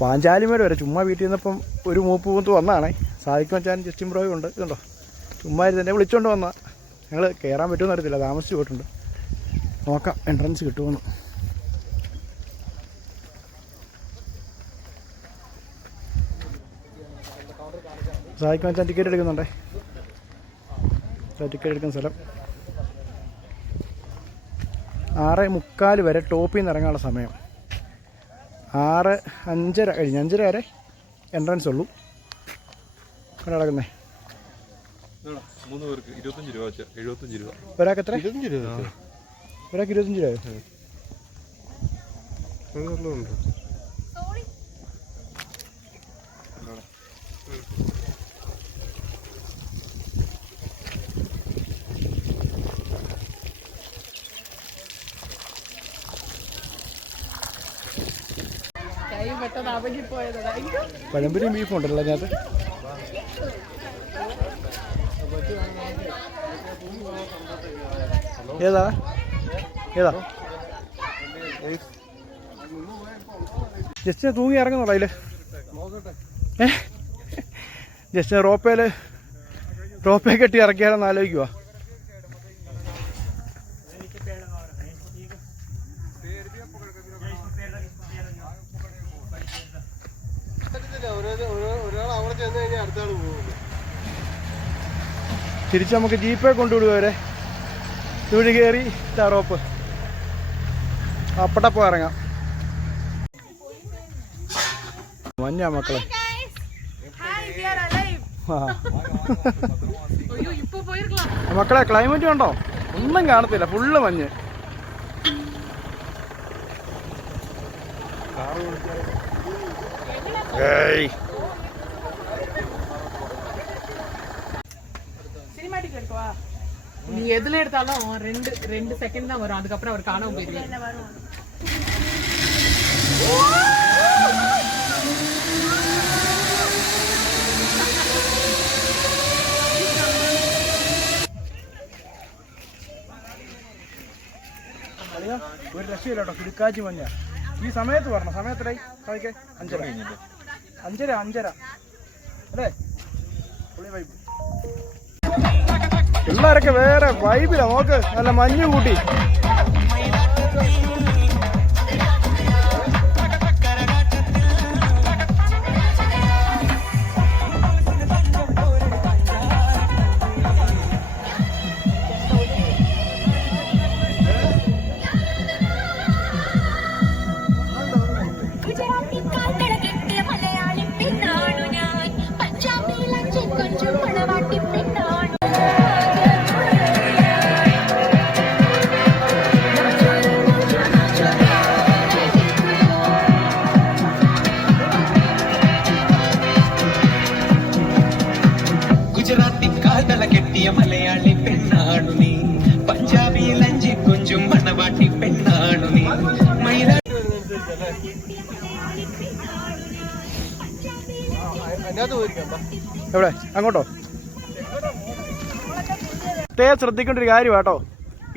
പാഞ്ചാലിമേട് വരെ ചുമ്മാ വീട്ടിൽ നിന്നപ്പം ഒരു മൂപ്പ് മൂത്ത് വന്നതാണേ സാധിക്കും വെച്ചാൽ ജസ്റ്റിൻ ബ്രോയും ഉണ്ട് ഇതുണ്ടോ? ചുമ്മാ ഇരുന്ന് എന്നെ വിളിച്ചോണ്ട് വന്ന. ഞങ്ങൾ കയറാൻ പറ്റുമെന്ന് അറിയത്തില്ല താമസിച്ച് പോയിട്ടുണ്ട്. നോക്കാം എൻട്രൻസ് കിട്ടുമെന്ന്. സാധിക്കും വെച്ചാൽ ടിക്കറ്റ് എടുക്കുന്നുണ്ടേ. ടിക്കറ്റ് എടുക്കുന്ന സ്ഥലം. ആറ് മുക്കാൽ വരെ ടോപ്പിൽ നിന്ന് ഇറങ്ങാനുള്ള സമയം. ആറ് അഞ്ചര കഴിഞ്ഞ് അഞ്ചര വരെ എൻട്രൻസ് ഉള്ളൂ. ഇവിടെ നടക്കുന്നേ മൂന്ന് പേർക്ക് ഇരുപത്തഞ്ച് രൂപ എഴുപത്തഞ്ച് രൂപ. ഒരാൾക്ക് എത്ര? ഇരുപത്തഞ്ച് രൂപ ഒരാൾക്ക് ഇരുപത്തഞ്ച് രൂപയോ? പഴംപൊരിയും ബീഫും ഉണ്ടല്ലോ അതിനകത്ത്. ഏതാ? ഏതാ? ജസ്റ്റ് തൂങ്ങി ഇറങ്ങുന്നുള്ളൂ അതിൽ? ജസ്റ്റ് റോപ്പേൽ റോപ്പേ കെട്ടി ഇറക്കിയാലെന്ന് ആലോചിക്കുക തിരിച്ച് നമുക്ക് ജീപ്പേ കൊണ്ടുവിടുവരെ അവരെ ഇതുവഴി കയറി തറോപ്പ് പോ ഇറങ്ങാം. മഞ്ഞ മക്കളെ. മക്കളെ ക്ലൈമറ്റ് ഉണ്ടോ ഒന്നും കാണത്തില്ല ഫുള്ള് മഞ്ഞ്. ഏയ്. நீ எதுல எடுத்தாலும் ரெண்டு ரெண்டு செகண்ட் தான் வரும் அதுக்கப்புறம் அவர் காணாம போயிருவாரு അറിയാം ഒരു രക്ഷയില്ല കേട്ടോ കിടക്കാച്ചി മഞ്ഞ ഈ സമയത്ത് വരണം സമയത്തിലായി കഴിക്കേ അഞ്ചര അഞ്ചര അഞ്ചര അല്ലേ പൊളി വൈബ് പിള്ളേരൊക്കെ വേറെ വൈബിലാ നോക്ക് നല്ല മഞ്ഞ് കൂട്ടി. മണവാട്ടി പെണ്ണാണു നീ? മൈലാ എവിടെ? അങ്ങോട്ടോ? പ്രത്യേകം ശ്രദ്ധിക്കേണ്ട ഒരു കാര്യം കേട്ടോ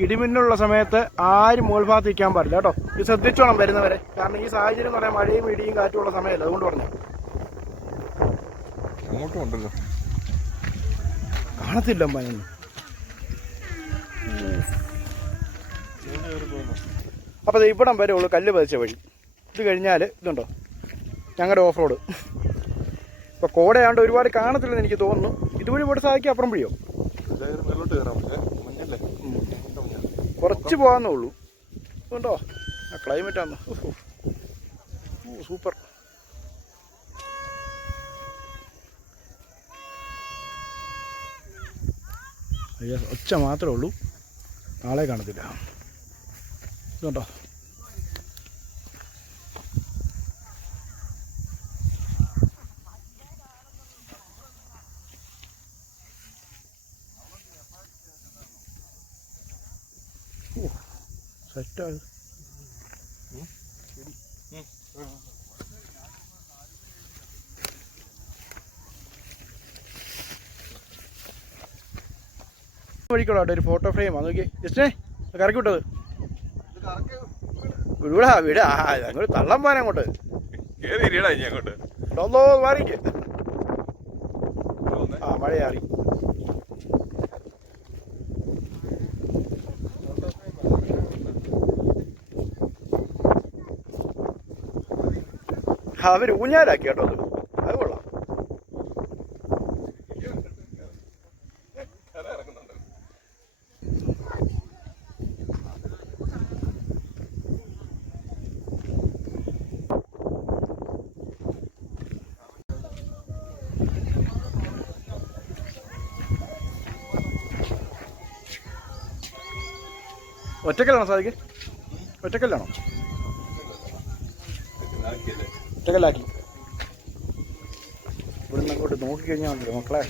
ഇടിമിന്നുള്ള സമയത്ത് ആരും മുകൾഭാഗത്ത് നിൽക്കാൻ പാടില്ല കേട്ടോ. ഇത് ശ്രദ്ധിച്ചോണം വരുന്നവരെ. കാരണം ഈ സാഹചര്യം എന്ന് പറയാൻ മഴയും ഇടിയും കാറ്റും ഉള്ള സമയമല്ല. അതുകൊണ്ട് പറഞ്ഞു. അങ്ങോട്ടും ഉണ്ടല്ലോ കാണത്തില്ല അമ്മാനൊന്നും അപ്പോൾ അത് ഇവിടം വരെ ഉള്ളു കല്ല് പതിച്ച വഴി. ഇത് കഴിഞ്ഞാൽ ഇതുണ്ടോ? ഞങ്ങളുടെ ഓഫ് റോഡ് ഇപ്പോൾ കോടയാണ്ട് ഒരുപാട് കാണത്തില്ലെന്ന് എനിക്ക് തോന്നുന്നു. ഇതുവഴി ഇവിടെ സാധിക്കും അപ്പുറം വഴിയോ കുറച്ച് പോകാന്നേ ഉള്ളൂ. ഇതുണ്ടോ? ആ ക്ലൈമറ്റ് ആണ് ഓ സൂപ്പർ അയ്യോ ഒച്ച മാത്രമേ ഉള്ളൂ. നാളെ കാണത്തില്ല. ഇതുണ്ടോ? സെറ്റാണ് ഒരു ഫോട്ടോ ഫ്രെയിം ഫ്രെയിമാണ് നോക്കി ജസ്റ്റേ കറക്കി വിട്ടത്. വിടാ. വിടാ അങ്ങോട്ട് തള്ളം പോകാൻ അങ്ങോട്ട്. കേറി ഇരിയടാ ഇനി അങ്ങോട്ട്. മാറിക്ക് ആ മഴയാറി അവർ ഊഞ്ഞാലാക്കി കേട്ടോ അത് അത് കൊള്ളാം ഒറ്റക്കല്ലാണോ സാധിക്ക് ഒറ്റക്കല്ലാണോ? ഒറ്റക്കല്ലാക്കി ഇവിടുന്ന് അങ്ങോട്ട് നോക്കിക്കഴിഞ്ഞാൽ മതി മക്കളെ.